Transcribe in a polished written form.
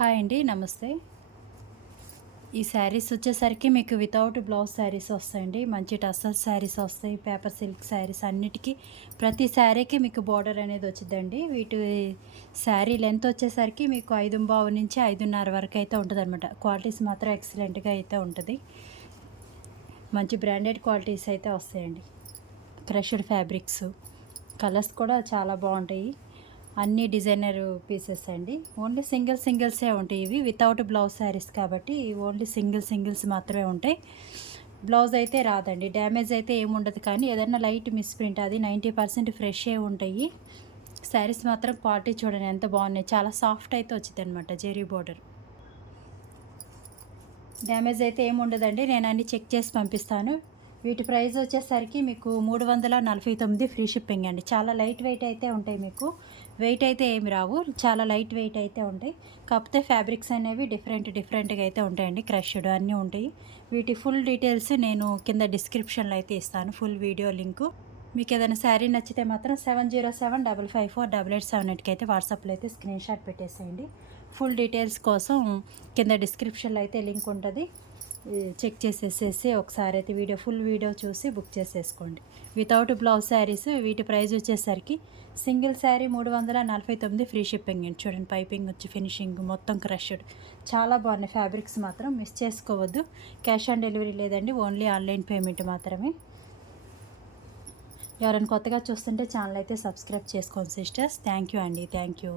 Hi అండి. నమస్తే. ఈ శారీస్ వచ్చేసరికి మీకు వితౌట్ బ్లౌజ్ శారీస్ వస్తాయండి. మంచి టస్సర్ శారీస్ వస్తాయి. పేపర్ సిల్క్ శారీస్ అన్నిటికీ ప్రతి శారీకి మీకు బోర్డర్ అనేది వచ్చిద్దండి. వీటి శారీ లెంత్ వచ్చేసరికి మీకు 5.25 నుంచి 5.5 వరకు అయితే ఉంటుందన్నమాట. క్వాలిటీస్ మాత్రం ఎక్సలెంట్గా అయితే ఉంటుంది. మంచి బ్రాండెడ్ క్వాలిటీస్ అయితే వస్తాయండి. క్రష్డ్ ఫ్యాబ్రిక్స్ కలర్స్ కూడా చాలా బాగుంటాయి. అన్ని డిజైనర్ పీసెస్ అండి. ఓన్లీ సింగిల్సే ఉంటాయి. ఇవి వితౌట్ బ్లౌజ్ శారీస్ కాబట్టి ఓన్లీ సింగిల్స్ మాత్రమే ఉంటాయి. బ్లౌజ్ అయితే రాదండి. డ్యామేజ్ అయితే ఏముండదు. కానీ ఏదైనా లైట్ మిస్ప్రింట్ అది 90% ఫ్రెషే ఉంటాయి. శారీస్ మాత్రం క్వాలిటీ చూడండి ఎంత బాగున్నాయి. చాలా సాఫ్ట్ అయితే వచ్చింది అనమాట. జెరీ బోర్డర్. డ్యామేజ్ అయితే ఏముండదండి. నేను అన్ని చెక్ చేసి పంపిస్తాను. వీటి ప్రైస్ వచ్చేసరికి మీకు 349 ఫ్రీ షిప్పింగ్ అండి. చాలా లైట్ వెయిట్ అయితే ఉంటాయి. మీకు వెయిట్ అయితే ఏమి రావు. చాలా లైట్ వెయిట్ అయితే ఉంటాయి. కాకపోతే ఫ్యాబ్రిక్స్ అనేవి డిఫరెంట్గా అయితే ఉంటాయండి. క్రష్డ్ అన్నీ ఉంటాయి. వీటి ఫుల్ డీటెయిల్స్ నేను కింద డిస్క్రిప్షన్లో అయితే ఇస్తాను. Full video link. మీకు ఏదైనా శారీ నచ్చితే మాత్రం 7075548878కి అయితే వాట్సాప్లో అయితే స్క్రీన్ షాట్ పెట్టేసేయండి. ఫుల్ డీటెయిల్స్ కోసం కింద డిస్క్రిప్షన్లో అయితే లింక్ ఉంటుంది. చెక్ చేసేసేసి ఒకసారి అయితే ఫుల్ వీడియో చూసి బుక్ చేసేసుకోండి. వితౌట్ బ్లౌజ్ శారీస్ వీటి ప్రైస్ వచ్చేసరికి సింగిల్ శారీ 349 ఫ్రీ షిప్పింగ్ అండి. చూడండి పైపింగ్ వచ్చి ఫినిషింగ్ మొత్తం క్రష్డ్ చాలా బాగున్నాయి. ఫ్యాబ్రిక్స్ మాత్రం మిస్ చేసుకోవద్దు. క్యాష్ ఆన్ డెలివరీ లేదండి. ఓన్లీ ఆన్లైన్ పేమెంట్ మాత్రమే. ఎవరైనా కొత్తగా చూస్తుంటే ఛానల్ అయితే సబ్స్క్రైబ్ చేసుకోండి సిస్టర్స్. థ్యాంక్ యూ అండి. Thank you.